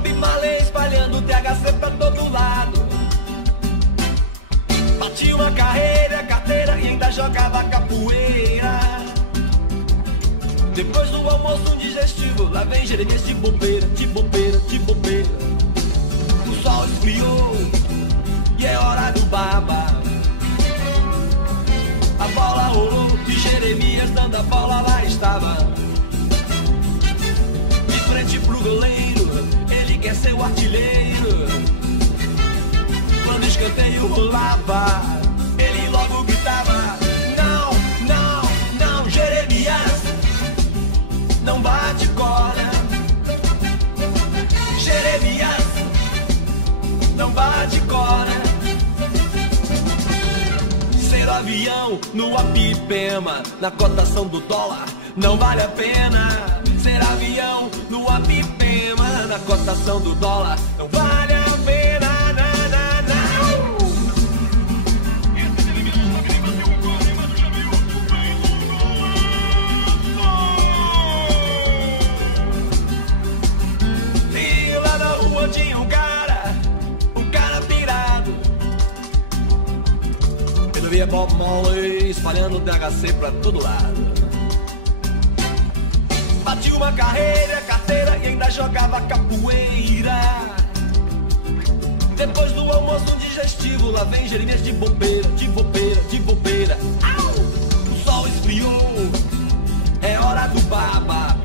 Bob Marley espalhando THC pra todo lado. Batia uma carteira e ainda jogava capoeira. Depois do almoço um digestivo, lá vem Jeremias de bobeira, de bobeira, de bobeira. O sol esfriou e é hora do baba. A bola rolou e Jeremias dando a bola lá estava. De frente pro goleiro, ele quer ser o artilheiro. Quando o escanteio rolava, ele logo gritava: não, não, não, Jeremias, não bate corda. Jeremias, não bate corda. Ser avião no Apipema, na cotação do dólar, não vale a pena. Ser avião no Apipema, na cotação do dólar, não vale a pena. E lá na rua tinha um cara pirado. Ele via Bob Marley espalhando THC pra todo lado. Batia uma carteira e ainda jogava capoeira. Depois do almoço um digestivo, lá vem Jeremias de bobeira, de bobeira, de bobeira. Au! O sol esfriou, é hora do baba.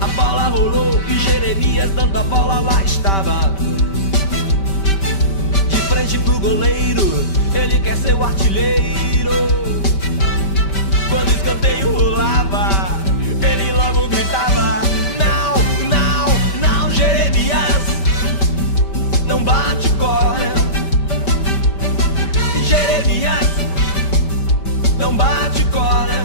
A bola rolou e Jeremias dando a bola lá estava. De frente pro goleiro, ele quer ser o artilheiro. Quando o escanteio rolava, ele logo gritava: não, não, não, Jeremias, não bate corda. Jeremias, não bate corda.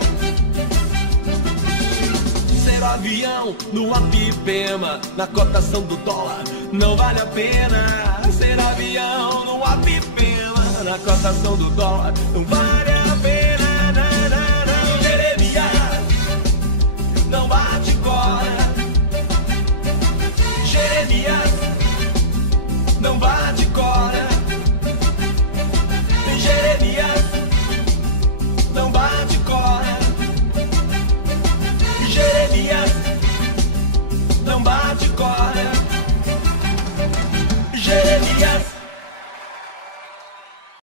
Ser avião no Apipema, na cotação do dólar, não vale a pena. Ser avião no Apipema, na cotação do dólar, não vale a pena. Não bate corda. Jeremias, não bate corda. Jeremias, não bate corda. Jeremias, não bate